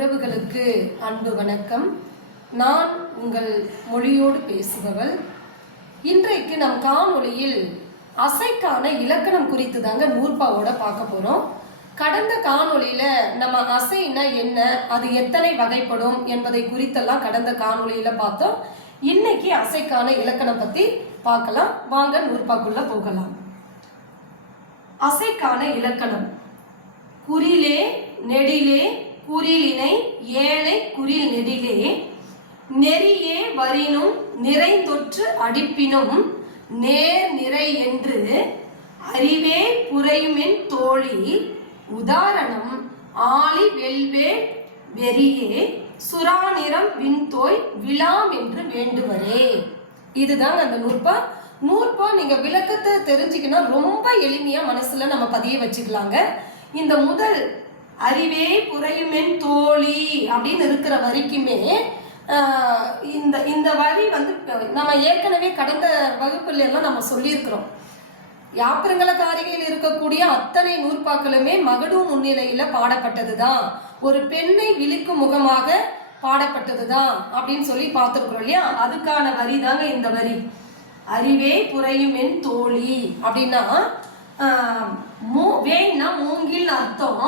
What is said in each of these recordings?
உறவுகளுக்கு அன்பு வணக்கம். நான் உங்கள் மொழியோடு பேசுபவள். இன்றைக்கு நம் காணொளியில் அசைக்கான இலக்கணம் குறித்து தாங்க நூற்பாவோட பார்க்க போறோம். கடந்த காணொளியில நம்ம அசைனா என்ன, அது எத்தனை வகைப்படும் என்பதை குறித்தெல்லாம் கடந்த காணொளியில பார்த்தோம். இன்னைக்கு அசைக்கான இலக்கணம் பத்தி பார்க்கலாம். வாங்க நூற்பாக்குள்ள போகலாம். அசைக்கான இலக்கணம்: குறிலே நெடிலே குறிலினை ஏனை குறில் நெடிலே நெறியே வரினும் நிறைந்தொற்று அடிப்பினும் நேர் நிறை என்று அறிவே புரையுமென் தோழி. உதாரணம்: ஆழி வெல்வே வெறியே சுராநிறம் விண்தோய் விழாம் என்று வேண்டுவரே. இதுதாங்க அந்த நூற்பா நீங்க விளக்கத்தை தெரிஞ்சுக்கணும். ரொம்ப எளிமையா மனசுல நம்ம பதிய வச்சுக்கலாங்க. இந்த முதல் அறிவே புரையுமென் தோழி அப்படின்னு இருக்கிற வரைக்குமே இந்த வரி வந்து நம்ம ஏற்கனவே கடந்த வகுப்புல எல்லாம் நம்ம சொல்லியிருக்கிறோம். யாப்பிரங்கல காரிகையில் இருக்கக்கூடிய அத்தனை நூற்பாக்களுமே மகடு முன்னிலையில பாடப்பட்டதுதான், ஒரு பெண்ணை விழிக்கும் முகமாக பாடப்பட்டதுதான் அப்படின்னு சொல்லி பார்த்துருக்குறோம் இல்லையா. அதுக்கான வரி தாங்க இந்த வரி. அறிவே புரையுமென் தோழி அப்படின்னா வேன்னா மூங்கில் அர்த்தம்.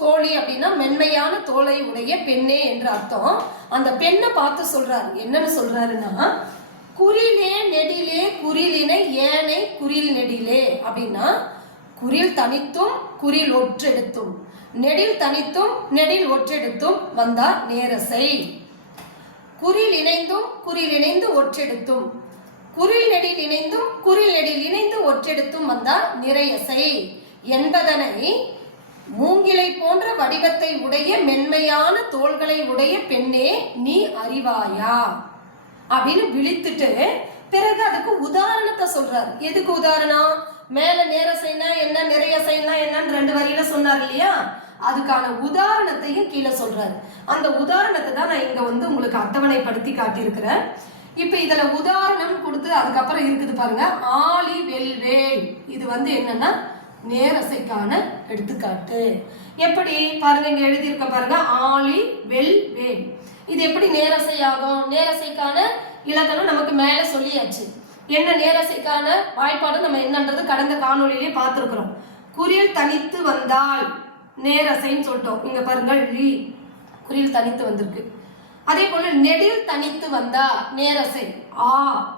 தோழி அப்படின்னா மென்மையான தோலை உடைய பெண்ணே என்று அர்த்தம். அந்த பெண்ணை பார்த்து சொல்றாரு. என்னன்னு சொல்றாருன்னா, குறிலே நெடிலே குறிலினை ஏனை குறில் நெடிலே அப்படின்னா, குறில் தனித்தும் குறில் ஒற்றெடுத்தும், நெடில் தனித்தும் நெடில் ஒற்றெடுத்தும் வந்தா நேரசை. குறில் இணைந்தும் குறில் இணைந்து ஒற்றெடுத்தும், குறில் நெடில் இணைந்தும் குறில் நெடில் இணைந்து ஒற்றெடுத்தும் வந்தா நிறையசை என்பதனை மூங்கிலை போன்ற வடிவத்தை உடைய மென்மையான தோள்களை உடைய பெண்ணே நீ அறிவாயா அப்படின்னு விழித்துட்டு பிறகு அதுக்கு உதாரணத்தை சொல்றாரு. எதுக்கு உதாரணம்? மேல நேரசைனா என்ன, நிறையசைனா என்னன்னு 2 வரியில சொன்னார் இல்லையா. அதுக்கான உதாரணத்தையும் கீழே சொல்றாரு. அந்த உதாரணத்தை தான் நான் இங்க வந்து உங்களுக்கு அட்டவணைப்படுத்தி காட்டியிருக்கிறேன். இப்ப இதுல உதாரணம் கொடுத்து அதுக்கப்புறம் இருக்குது பாருங்க. ஆழி வெல்வேல், இது வந்து என்னன்னா நேரசைக்கான எடுத்துக்காட்டு. எப்படி பாருங்க, இங்க எழுதியிருக்க பாருங்க. ஆழி வெல் வேல், இது எப்படி நேரசை ஆகும்? நேரசைக்கான இலக்கணம் நமக்கு மேல சொல்லியாச்சு. என்ன நேரசைக்கான வாய்ப்பாடு நம்ம என்னன்றது கடந்த காணொலியிலே பார்த்திருக்கிறோம். குறில் தனித்து வந்தால் நேரசைன்னு சொல்லிட்டோம். இங்க பாருங்க, லீ குறில் தனித்து வந்திருக்கு. அதே போல நெடில் தனித்து வந்தா நேரசை ஆ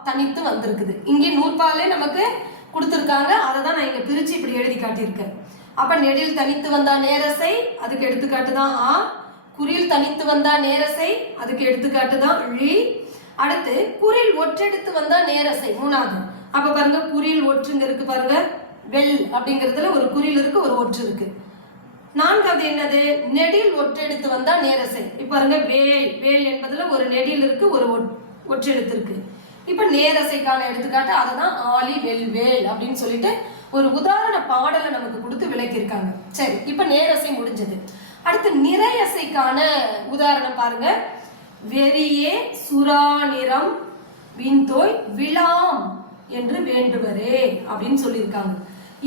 தனித்து வந்திருக்குது. இங்கே நூற்பாலே நமக்கு கொடுத்துருக்காங்க. அதை தான் நான் இங்க பிரிச்சு இப்படி எழுதி காட்டியிருக்கேன். அப்ப நெடில் தனித்து வந்தா நேரசை, அதுக்கு எடுத்துக்காட்டு தான் ஆ. குறில் தனித்து வந்தா நேரசை, அதுக்கு எடுத்துக்காட்டு தான் ழி. அடுத்து குறில் ஒற்றெடுத்து வந்தா நேரசை 3வது. அப்ப பாருங்க, குறில் ஒற்றுங்க இருக்கு பாருங்க. வெல் அப்படிங்கிறதுல ஒரு குறில் இருக்கு, ஒரு ஒற்று இருக்கு. 4வது என்னது? நெடில் ஒற்றெடுத்து வந்தா நேரசை. இப்ப பாருங்க, வேல் வேல் என்பதுல ஒரு நெடில் இருக்கு, ஒரு ஒற்றெடுத்து இருக்கு. இப்ப நேரசைக்கான எடுத்துக்காட்டு அதுதான் ஆழி வெல்வேல் அப்படின்னு சொல்லிட்டு ஒரு உதாரண பாடலை நமக்கு கொடுத்து விளக்கியிருக்காங்க. சரி, இப்ப நேரசை முடிஞ்சது. அடுத்து நிறையசைக்கான உதாரணம் பாருங்க. வெறியே சுராநிறம் விண்தோய் விழாம் என்று வேண்டுவரே அப்படின்னு சொல்லியிருக்காங்க.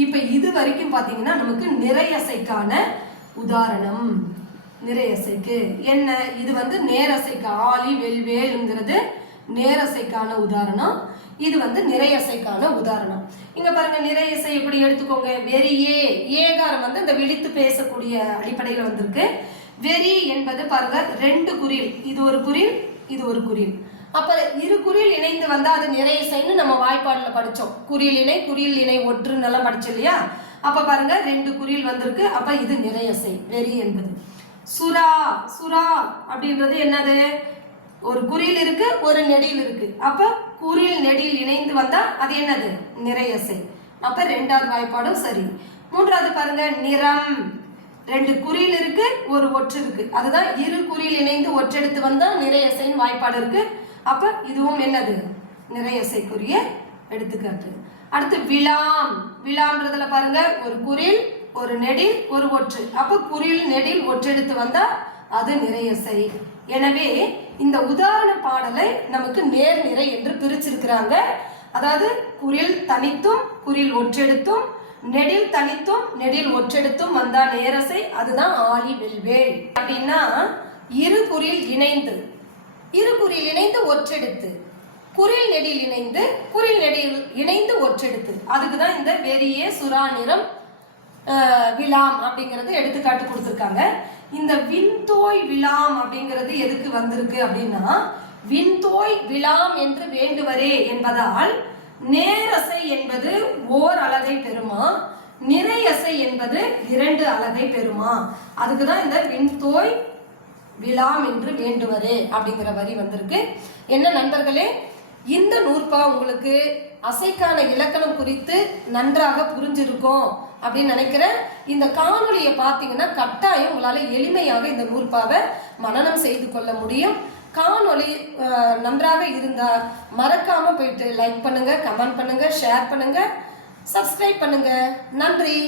இப்ப இது வரைக்கும் பாத்தீங்கன்னா நமக்கு நிறையசைக்கான உதாரணம். நிறையசைக்கு என்ன? இது வந்து நேரசைக்கு ஆழி வெல்வேல்ங்கிறது நேரசைக்கான உதாரணம். இது வந்து நிறையசைக்கான உதாரணம். இங்க பாருங்க, நிறையசை எப்படி எடுத்துக்கோங்க. வெறியே, ஏகாரம் வந்து இந்த விழித்து பேசக்கூடிய அடிப்படையில வந்திருக்கு. வெறி என்பது பாருங்க 2 குறில், இது ஒரு குறில், இது ஒரு குறில். அப்ப 2 குறில் இணைந்து வந்தா அது நிறையசைன்னு நம்ம வாய்ப்பாடுல படிச்சோம். குறில் இணை குறில் இணை ஒற்றுன்னு எல்லாம் படிச்சோம் இல்லையா. அப்ப பாருங்க 2 குறில் வந்திருக்கு. அப்ப இது நிறையசை வெறி என்பது. சுரா, சுரா அப்படின்றது என்னது? ஒரு குறில் இருக்கு, ஒரு நெடில் இருக்கு. அப்ப குறில் நெடில் இணைந்து வந்தா அது என்னது? நிறையசை. அப்ப 2வது வாய்ப்பாடும் சரி. 3வது பாருங்க, நிறம். 2 குறில் இருக்கு, ஒரு ஒற்று இருக்கு. அதுதான் 2 குறில் இணைந்து ஒற்றெடுத்து வந்தா நிறையசைன்னு வாய்ப்பாடு இருக்கு. அப்ப இதுவும் என்னது? நிறையசைக்குரிய எடுத்துக்காட்டு. அடுத்து விழாம். விழாம்ன்றதுல பாருங்க, ஒரு குறில், ஒரு நெடில், ஒரு ஒற்று. அப்ப குறில் நெடில் ஒற்றெடுத்து வந்தா அது நிறையசை. எனவே இந்த உதாரண பாடலை நமக்கு நேர்நிறை என்று பிரிச்சிருக்கிறாங்க. அதாவது குறில் தனித்தும் குறில் ஒற்றெடுத்தும் நெடில் தனித்தும் நெடில் ஒற்றெடுத்தும் வந்தா நேரசை, அதுதான் ஆழி வெல்வேள். அப்படின்னா இருகுறில் இணைந்து, இருகுறில் இணைந்து ஒற்றெடுத்து, குறில் நெடில் இணைந்து, குறில் நெடில் இணைந்து ஒற்றெடுத்து, அதுக்கு தான் இந்த வெறியே சுறா நிறம் விலாம் அப்படிங்கிறது எடுத்துக்காட்டு கொடுத்துருக்காங்க. இந்த விண்தோய் விலாம் அப்படிங்கிறது எதுக்கு வந்திருக்கு அப்படின்னா, விண்தோய் விலாம் என்று வேண்டுவரே என்பதால் நேரசை என்பது ஓர் அலகை பெறுமா, நிறையசை என்பது 2 அலகை பெறுமா, அதுக்குதான் இந்த விண்தோய் விலாம் என்று வேண்டுவரே அப்படிங்கிற வரி வந்திருக்கு. என்ன நண்பர்களே, இந்த நூற்பா உங்களுக்கு அசைக்கான இலக்கணம் குறித்து நன்றாக புரிஞ்சிருக்கும் அப்படின்னு நினைக்கிறேன். இந்த காணொலியை பார்த்தீங்கன்னா கட்டாயம் உங்களால் எளிமையாக இந்த நூற்பாவை மனனம் செய்து கொள்ள முடியும். காணொலி நன்றாக இருந்தால் மறக்காம போயிட்டு லைக் பண்ணுங்க, கமெண்ட் பண்ணுங்க, ஷேர் பண்ணுங்க, சப்ஸ்கிரைப் பண்ணுங்க. நன்றி.